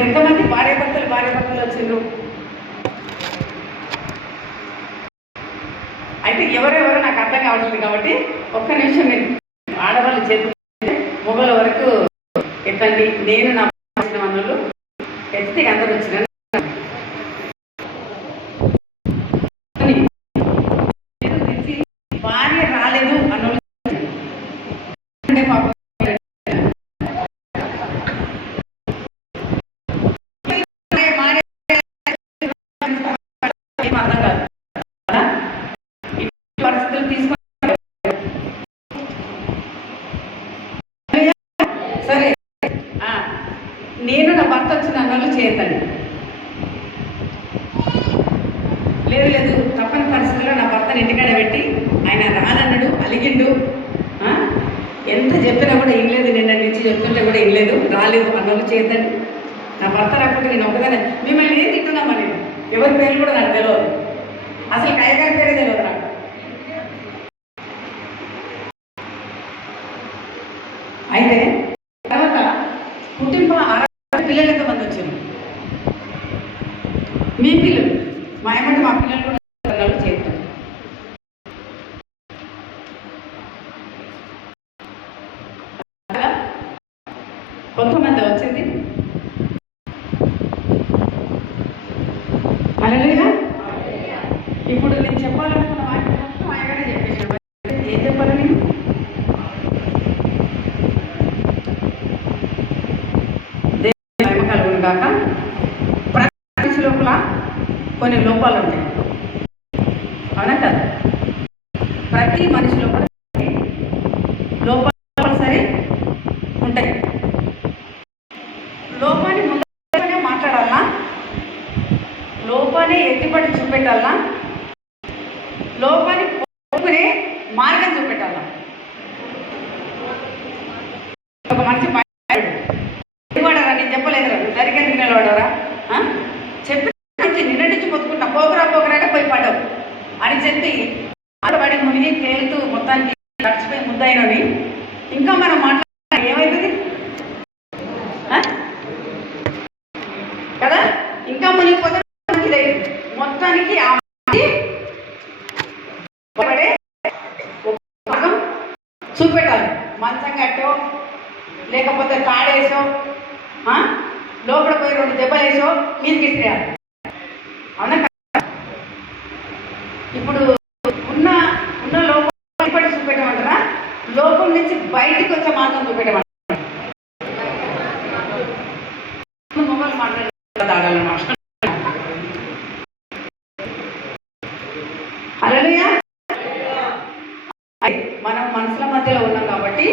ఇప్పుడు ఎంతమంది భార్య భర్తలు వచ్చిండ్రు? అయితే ఎవరెవరో నాకు అర్థం కావట్లేదు కాబట్టి ఒక్క నిమిషం మీరు ఆడవాళ్ళు చేతులు మొగల వరకు ఎత్తండి. నేను నా అన్నలు ఎత్తితే అందరూ వచ్చిన భార్య రాలేదు అన్నోళ్ళు పాపం అర్థం కాదు పరిస్థితులు తీసుకొని సరే నేను నా భర్త వచ్చిన అన్నోళ్ళు చేయతండి. లేదు తప్పని పరిస్థితుల్లో నా భర్తను ఇంటికాడ పెట్టి ఆయన రానన్నాడు, అలిగిండు, ఎంత చెప్పినా కూడా ఏం లేదు, నిన్న నుంచి చెప్తుంటే కూడా ఏం లేదు, రాలేదు అన్నోళ్ళు చేయతండి. నా భర్త రాకపోతే నేను ఒక్కదానే మిమ్మల్ని ఏం తింటున్నామా? నేను ఎవరి పేర్లు కూడా నాకు తెలియదు, అసలు కయ్యగారి పేరే తెలియదు నాకు. అయితే తర్వాత కుటుంబ పిల్లలు ఎంతమంది వచ్చారు? మీ పిల్లలు మా ఏమంటే మా పిల్లలు కూడా చేస్తారు. కొంతమంది వచ్చింది హల్లెలూయా. ఇప్పుడు నేను చెప్పాలనుకున్న వాటి మొత్తం ఆయనగానే చెప్పేసాడు. ఏం చెప్పాలని? దేవుని మహిమ కలుగును గాక. ప్రతి మనిషి లోపల కొన్ని లోపాలు ఉంటాయి, అవునా కదా? ప్రతి మనిషి లోపల లోపాలు సరే ఉంటాయి. లోపాన్ని ముందుగానే మాట్లాడాలా, లోపాన్ని ఎత్తిపట్టి చూపెట్టాలా, లోపాన్ని పోకునే మార్గం చూపెట్టాలా. ఒక మనిషి వాడారా? నేను చెప్పలేదురా, జరిగేందుకు నిలబడవరా? చెప్పి నిన్నటించి పొత్తుకుంటా పోకరా అంటే పోయి పడ్డావు అని చెప్పి ఆడబడి మునిగి తేలుతూ మొత్తానికి గడిచిపోయి ముద్దయినని ఇంకా మనం మాట్లాడాలి ఏమవుతుంది కదా? ఇంకా మునిగిపోతే మొత్తానికి భాగం చూపెట్టాలి. మంచం కట్టో లేకపోతే తాడేసో లోపల పోయి 2 దెబ్బలు వేసో నీకు ఇచ్చేయాలి, అవునా? ఇప్పుడు ఉన్న లోపల చూపెట్టమంటారా, లోపల నుంచి బయటికి వచ్చే మార్గం చూపెట్టమంటారా? మొబైల్ మాట్లాడాలన్నమాట. హల్లెలూయా. మనం మనసుల మధ్యలో ఉన్నాం కాబట్టి